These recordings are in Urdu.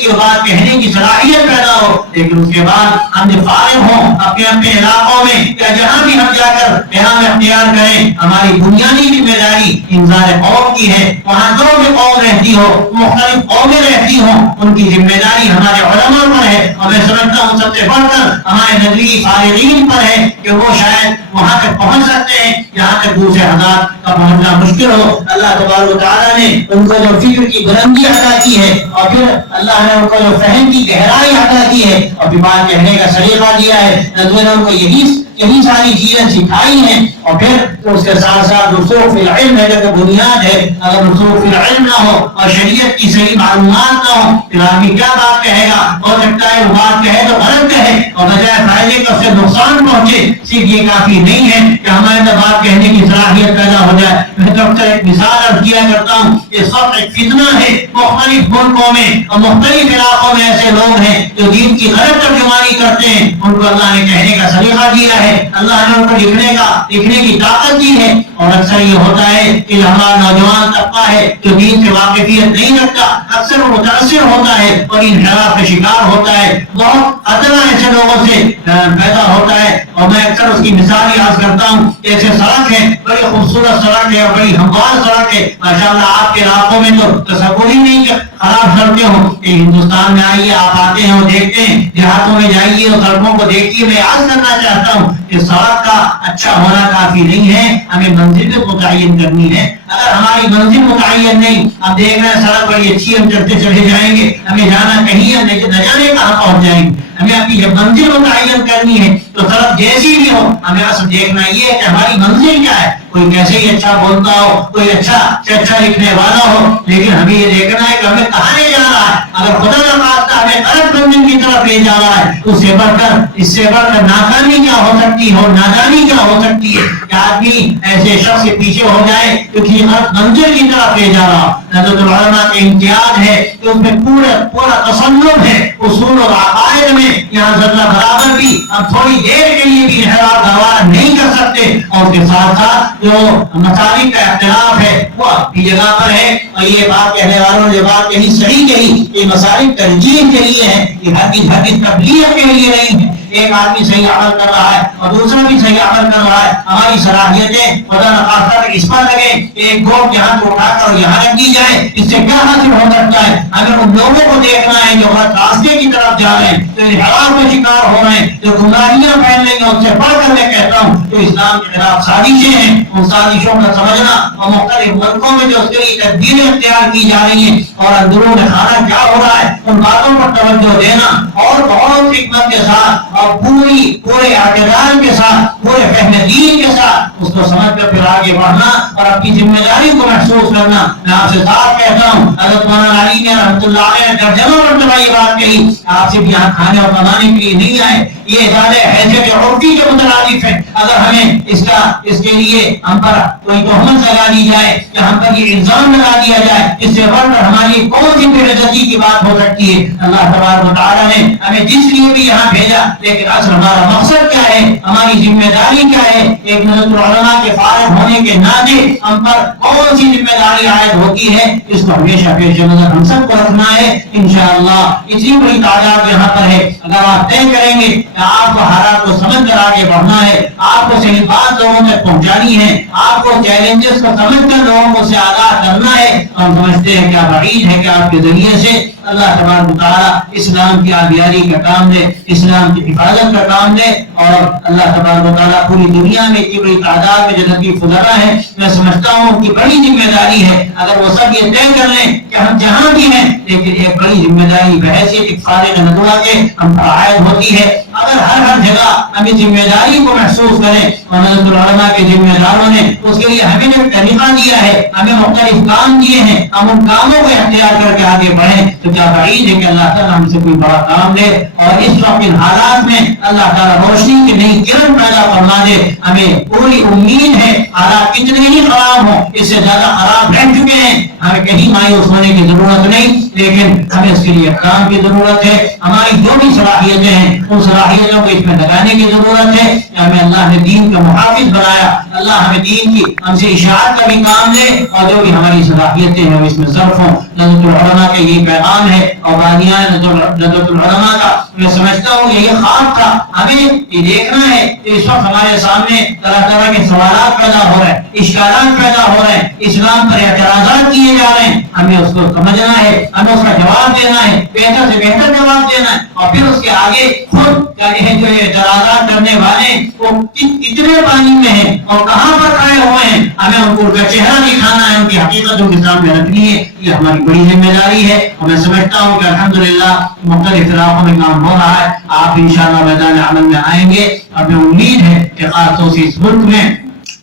کی بات کہنے کی صلاحیت پیدا ہو، لیکن اس کے بعد ہم جو فارغ ہوں اپنے اپنے علاقوں میں یا جہاں بھی ہم جا کر قیام اختیار کریں، ہماری بنیادی ذمہ داری انذار قوم کی ہے۔ وہاں جو بھی قوم رہتی ہو، مختلف قومیں رہتی ہوں، ان کی ذمہ داری ہمارے علماء پر ہے، اور میں سمجھتا ہوں سب سے بڑھ کر ہمارے نظری فارغین پر ہے کہ وہ شاید وہاں تک پہنچ سکتے ہیں جہاں تک دوسرے حضرات کا پہنچنا مشکل ہو۔ اللہ تبارک و تعالیٰ نے ان کو جو فکر کی بلندی عطا کی ہے، اور پھر اللہ نے ان کو جو فہم کی گہرائی عطا کی ہے اور بھی بات کہنے کا سلیقہ دیا ہے، نظر نے ان کو یہی ساری چیزیں سکھائی ہیں۔ اور پھر اس کے ساتھ ساتھ رسوخ فی العلم ہے جو بنیاد ہے، اگر رسوخ فی العلم نہ ہو اور شریعت کی صحیح معلومات نہ ہو، پھر آدمی کیا بات کہے گا، ہو سکتا ہے وہ بات کہے تو غلط کہے اور بجائے فائدے کا اس سے نقصان پہنچے۔ صرف یہ کافی نہیں ہے کہ ہمارے اندر بات کہنے کی صلاحیت پیدا ہو جائے۔ میں تو اکثر ایک مثال عرض کیا کرتا ہوں، اس وقت ایک فتنہ ہے، مختلف ملکوں میں اور مختلف علاقوں میں ایسے لوگ ہیں جو دین کی غلط ترجمانی کرتے ہیں، ان کو اللہ نے کہنے کا سلیقہ دیا ہے، اللہ نے ان کو لکھنے کی طاقت دی ہے، اور اکثر یہ ہوتا ہے کہ ہمارا نوجوان طبقہ ہے جو دین سے واقفیت نہیں رکھتا، اکثر وہ متاثر ہوتا ہے اور انحراف کا شکار ہوتا ہے۔ بہت خطرہ ایسے لوگوں سے پیدا ہوتا ہے، اور میں اکثر اس کی مثال یاد کرتا ہوں۔ ایسے سڑک ہے، بڑی خوبصورت سڑک ہے اور بڑی ہموار سڑک ہے، ماشاءاللہ آپ کے علاقوں میں تو تصور ہی نہیں کہ خراب سڑکیں ہوں۔ ہندوستان میں آئیے، آپ آتے ہیں اور دیکھتے ہیں، دیہاتوں میں جائیے اور سڑکوں کو دیکھیے۔ میں یاد کرنا چاہتا ہوں کہ سڑک کا اچھا ہونا کافی نہیں ہے، ہمیں منزل متعین کرنی ہے۔ اگر ہماری منزل متعین نہیں، ہم دیکھ رہے ہیں سڑک بڑی اچھی، ہم چلتے چلے جائیں گے، ہمیں جانا کہیں ہم نہ جانے کہاں پہنچ جائیں گے۔ ہمیں اپنی جب منزل متعین کرنی ہے تو سڑک جیسی بھی ہو، ہمیں اصل دیکھنا یہ ہے کہ ہماری منزل کیا ہے۔ کوئی کیسے ہی اچھا بولتا ہو، کوئی اچھا سے اچھا لکھنے والا ہو، لیکن ہمیں یہ دیکھنا ہے کہ ہمیں کہاں لے جا رہا ہے۔ اگر خدا نہ خواستہ ہمیں غلط منزل کی طرف لے جا رہا ہے تو اس سے بڑھ کر ناکامی کیا ہو سکتی ہے، نادانی کیا ہو سکتی ہے کہ آدمی ایسے شخص سے پیچھے ہو جائے جو کسی غلط منزل کی طرف لے جا رہا ہو۔ حضرت العلماء کے امتیاز ہے کہ اس میں پورا تصنف ہے اصول اور عقائد میں۔ یہاں ذرہ برابر بھی ہم تھوڑی دیر کے لیے بھی انحراف گوارا نہیں کر سکتے، اور اس کے ساتھ ساتھ جو مسالک کا اختلاف ہے وہ اپنی جگہ پر ہے۔ اور یہ بات کہنے والوں نے بات کہی صحیح کہی، یہ مسالک ترجیح کے لیے ہے، یہ ہرگز تبلیغ کے لیے نہیں ہے۔ ایک آدمی صحیح عمل کر رہا ہے اور دوسرا بھی صحیح عمل کر رہا ہے، ہماری صلاحیتیں خدا نخواستہ تک اس پر لگے، ایک گوٹ یہاں کو اٹھا کر یہاں رکھ دی جائے، اس سے کیا حاصل ہو سکتا ہے؟ اگر ان لوگوں کو دیکھنا ہے جو غلط راستے کی طرف جا رہے ہیں، جو انحراف کا شکار ہو رہے ہیں، جو گمراہیاں پھیل رہی ہیں، ان سے پڑھ کر میں کہتا ہوں کہ اسلام کے خلاف سازشیں ہیں، ان سازشوں کا سمجھنا اور مختلف ملکوں میں جو اس کے لیے تدبیریں اختیار کی جا رہی ہیں اور اندرون خانہ کیا ہو رہا ہے، ان باتوں پر توجہ دینا اور بہت حکمت کے ساتھ اور پورے اعتدال کے ساتھ، پورے فہم دین کے ساتھ اس کو سمجھ کر پھر آگے بڑھنا اور اپنی ذمہ داری کو محسوس کرنا۔ میں آپ سے صاف کہتا ہوں، حضرت مولانا علی نے رحمۃ اللہ علیہ نے درجنوں مرتبہ یہ بات کہی، آپ صرف یہاں کھانے اور کمانے کے لیے نہیں آئے، یہ ادارے حیثیت عرفی کے مترادف ہے۔ اگر ہمیں اس کے لیے ہم پر کوئی تہمت لگا دی جائے یا ہم پر یہ الزام لگا دیا جائے، اس سے بڑھ کر ہماری کون سی بے عزتی کی بات ہو سکتی ہے؟ اللہ تبارک و تعالیٰ نے ہمیں جس لیے بھی یہاں بھیجا، لیکن اصل ہمارا مقصد کیا ہے، ہماری ذمہ داری کیا ہے؟ ایک نظر علماء کے فارغ ہونے کے ناطے ہم پر کون سی ذمہ داری عائد ہوتی ہے، اس کو ہمیشہ پیش نظر ہم سب کو رکھنا ہے انشاءاللہ۔ اتنی بڑی تعداد یہاں پر ہے، اگر آپ طے کریں گے کہ آپ کو حالات کو سمجھ کر آگے بڑھنا ہے، آپ کو صحیح بات لوگوں تک پہنچانی ہے، آپ کو چیلنجز کو سمجھ کر لوگوں کو سے آگاہ کرنا ہے، ہم سمجھتے ہیں کیا بعید ہے کہ آپ کے ذریعے سے اللہ تبارک و تعالیٰ اسلام کی آبیاری کا کام دے، اسلام کی حفاظت کا کام دے، اور اللہ تبارک و تعالیٰ پوری دنیا میں اتنی بڑی تعداد میں جنتی فضلا ہے، میں سمجھتا ہوں کہ بڑی ذمہ داری ہے اگر وہ سب یہ طے کر لیں کہ ہم جہاں بھی ہیں، لیکن ایک بڑی ذمہ داری بحیثیت ایک فارغ ندوہ کے ہم پر عائد ہوتی ہے۔ اگر ہر جگہ ہم اس ذمہ داری کو محسوس کریں، اور حضرت العلماء کے ذمہ داروں نے اس کے لیے ہمیں ایک طریقہ دیا ہے، ہمیں مختلف کام دیے ہیں، ہم ان کاموں کو اختیار کر کے آگے بڑھیں، تو کیا بعید ہے کہ اللہ تعالیٰ ہم سے کوئی بڑا کام دے، اور اس وقت ان حالات میں اللہ تعالیٰ روشنی کی نئی کرن پیدا فرما دے۔ ہمیں پوری امید ہے، حالات کتنے ہی خراب ہوں، اس سے زیادہ خراب رہ چکے ہیں، ہمیں کہیں مایوس ہونے کی ضرورت نہیں، لیکن ہمیں اس کے لیے کام کی ضرورت ہے۔ ہماری جو بھی صلاحیتیں ہیں ان صلاحیتیں صلاحیتوں کو اس میں لگانے کی ضرورت ہے کہ ہمیں اللہ نے دین کا محافظ بنایا، اللہ ہمیں دین کی ہم سے اشاعت کا بھی کام لے، اور جو بھی ہماری صلاحیتیں ہیں وہ اس میں ظرف ہوں۔ ندوۃ العلماء کا یہی پیغام ہے، اور بانیان ندوۃ العلماء کا میں سمجھتا ہوں یہی خواب تھا۔ ہمیں یہ دیکھنا ہے کہ اس وقت ہمارے سامنے طرح طرح کے سوالات پیدا ہو رہے ہیں، اشکالات پیدا ہو رہے ہیں، اسلام پر اعتراضات کیے جا رہے ہیں، ہمیں اس کو سمجھنا ہے، ہمیں اس کا جواب دینا ہے، بہتر سے بہتر جواب دینا ہے، اور پھر اس کے آگے خود جو اعتراضات کرنے والے وہ کتنے پانی میں ہیں اور کہاں پر کھڑے ہوئے ہیں، ہمیں ان کو ان کا چہرہ دکھانا ہے، ان کی حقیقتوں کے سامنے رکھنی ہے۔ یہ ہماری بڑی ذمہ داری ہے، اور میں سمجھتا ہوں کہ الحمدللہ مختلف علاقوں میں کام ہو رہا ہے۔ آپ انشاءاللہ میدان عمل میں آئیں گے، اور ہمیں امید ہے کہ خاص طور سے اس ملک میں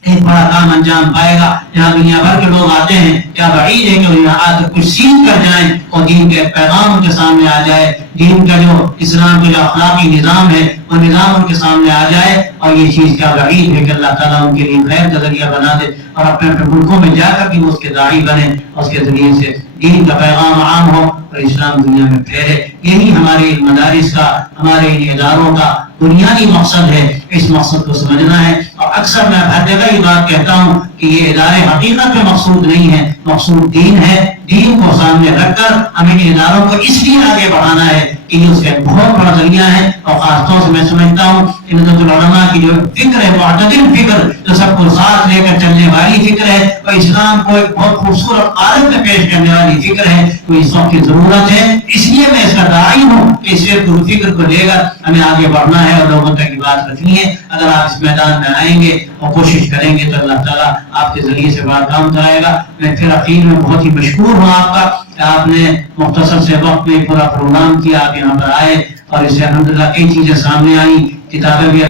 ایک بڑا کام انجام پائے گا، جہاں دنیا بھر کے لوگ آتے ہیں۔ کیا بعید ہے کہ وہ یہاں آ کر کچھ سیکھ کر جائیں اور دین کے پیغام ان کے سامنے آ جائے، دین کا جو اسلام کا جو اخلاقی نظام ہے وہ نظام ان کے سامنے آ جائے، اور یہ چیز کیا بعید ہے کہ اللہ تعالیٰ ان کے لیے خیر کا ذریعہ بنا دے، اور اپنے اپنے ملکوں میں جا کر بھی وہ اس کے داعی بنے، اور اس کے ذریعے سے دین کا پیغام عام ہو اور اسلام دنیا میں پھیلے۔ یہی ہمارے مدارس کا، ہمارے ان اداروں کا بنیادی مقصد ہے۔ اس مقصد کو سمجھنا ہے، اور اکثر میں ہر جگہ یہ بات کہتا ہوں کہ یہ ادارے حقیقت میں مقصود نہیں ہے، مقصود دین ہے۔ دین کو سامنے رکھ کر ہمیں ان اداروں کو اس لیے آگے بڑھانا ہے کہ یہ اس کا ایک بہت بڑا ذریعہ ہے، اور خاص طور سے میں سمجھتا ہوں کہ ندوۃ العلماء کی جو فکر ہے، معتدل فکر، جو سب کو ساتھ لے کر چلنے والی فکر ہے، اور اسلام کو ایک بہت خوبصورت عالم میں پیش کرنے والی فکر ہے، تو اس وقت کی ضرورت ہے۔ اس لیے میں اس کا داعی ہوں کہ اس فکر کو لے کر ہمیں آگے بڑھنا ہے اور لوگوں تک کی بات رکھنی ہے۔ اگر آپ اس میدان میں آئیں گے اور کوشش کریں گے تو اللہ تعالیٰ آپ کے ذریعے سے بات کام کرائے گا۔ میں پھر اخیر میں بہت ہی مشکور ہوں آپ کا کہ آپ نے مختصر سے وقت میں پورا پروگرام کیا، آپ یہاں پر آئے، اور اس سے الحمدللہ کئی چیزیں سامنے آئیں، کتابیں بھی